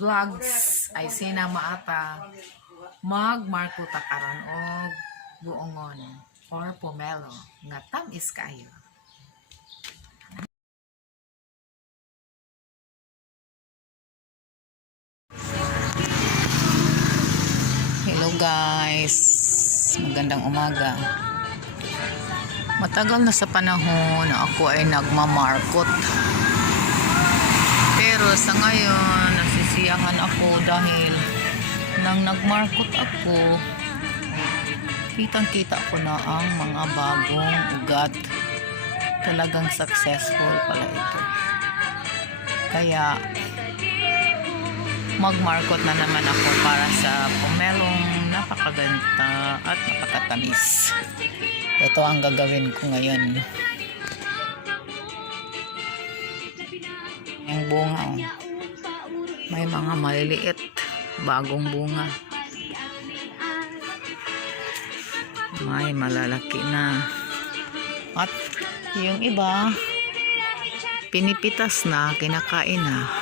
vlogs ay sina maata magmarko ta karon og buongon or pomelo nga tamis kayo. Hello guys, magandang umaga. Matagal na sa panahon na ako ay nagmamarkot. Pero sa ngayon, nasisiyahan ako dahil nang nagmarkot ako, kitang-kita ko na ang mga bagong ugat. Talagang successful pala ito. Kaya, magmarkot na naman ako para sa pomelong napakaganda at napakatamis. Ito ang gagawin ko ngayon. Yung bunga, oh. May mga maliliit, bagong bunga. May malalaki na. At yung iba, pinipitas na, kinakain na.